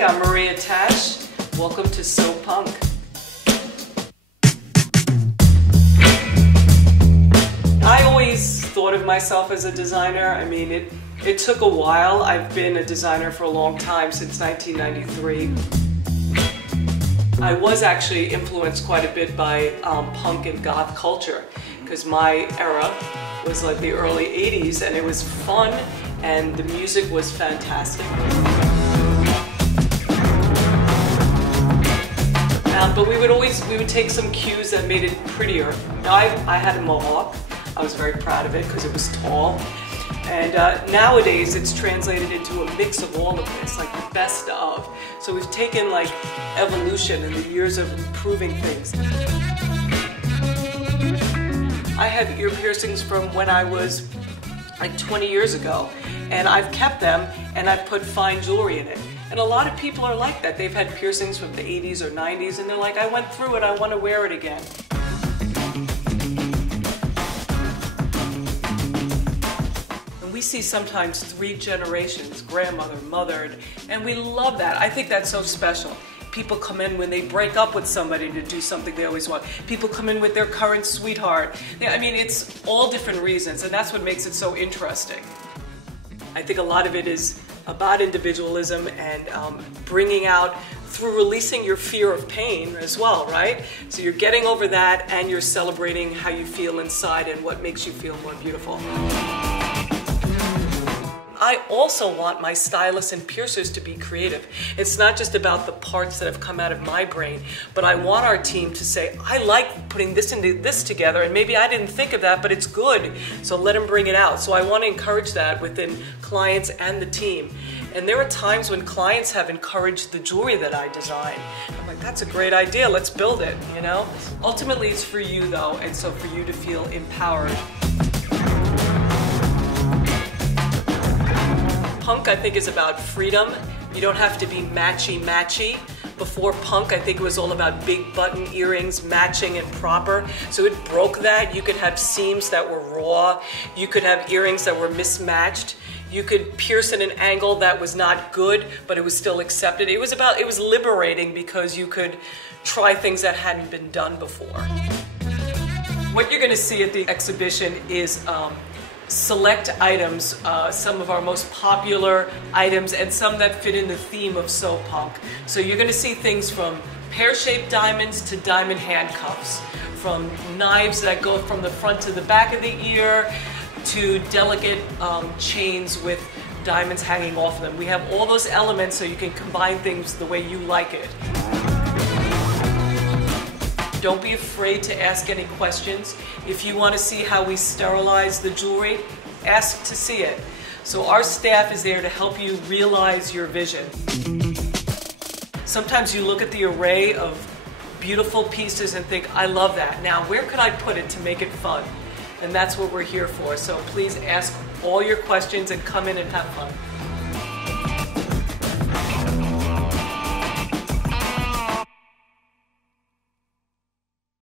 morning, I'm Maria Tash. Welcome to So Punk. I always thought of myself as a designer. I mean, it took a while. I've been a designer for a long time, since 1993. I was actually influenced quite a bit by punk and goth culture, because my era was like the early 80s, and it was fun and the music was fantastic. But we would take some cues that made it prettier. Now I had a mohawk. I was very proud of it because it was tall. And nowadays it's translated into a mix of all of this, like the best of. So we've taken like evolution and the years of improving things. I had ear piercings from when I was like 20 years ago, and I've kept them and I've put fine jewelry in it. And a lot of people are like that. They've had piercings from the 80s or 90s and they're like, I went through it, I want to wear it again. And we see sometimes 3 generations, grandmother, mother, and we love that. I think that's so special. People come in when they break up with somebody to do something they always want. People come in with their current sweetheart. I mean, it's all different reasons, and that's what makes it so interesting. I think a lot of it is about individualism and bringing out, through releasing your fear of pain as well, right? So you're getting over that and you're celebrating how you feel inside and what makes you feel more beautiful. I also want my stylists and piercers to be creative. It's not just about the parts that have come out of my brain, but I want our team to say, I like putting this into this together, and maybe I didn't think of that, but it's good, so let them bring it out. So I want to encourage that within clients and the team. And there are times when clients have encouraged the jewelry that I design. I'm like, that's a great idea, let's build it, you know? Ultimately, it's for you though, and so for you to feel empowered. Punk, I think, is about freedom. You don't have to be matchy-matchy. Before punk, I think it was all about big button earrings, matching and proper. So it broke that. You could have seams that were raw. You could have earrings that were mismatched. You could pierce at an angle that was not good, but it was still accepted. It was liberating because you could try things that hadn't been done before. What you're going to see at the exhibition is select items, some of our most popular items, and some that fit in the theme of So Punk. So you're going to see things from pear-shaped diamonds to diamond handcuffs, from knives that go from the front to the back of the ear, to delicate chains with diamonds hanging off of them. We have all those elements so you can combine things the way you like it. Don't be afraid to ask any questions. If you want to see how we sterilize the jewelry, ask to see it. So our staff is there to help you realize your vision. Sometimes you look at the array of beautiful pieces and think, I love that. Now, where could I put it to make it fun? And that's what we're here for. So please ask all your questions and come in and have fun.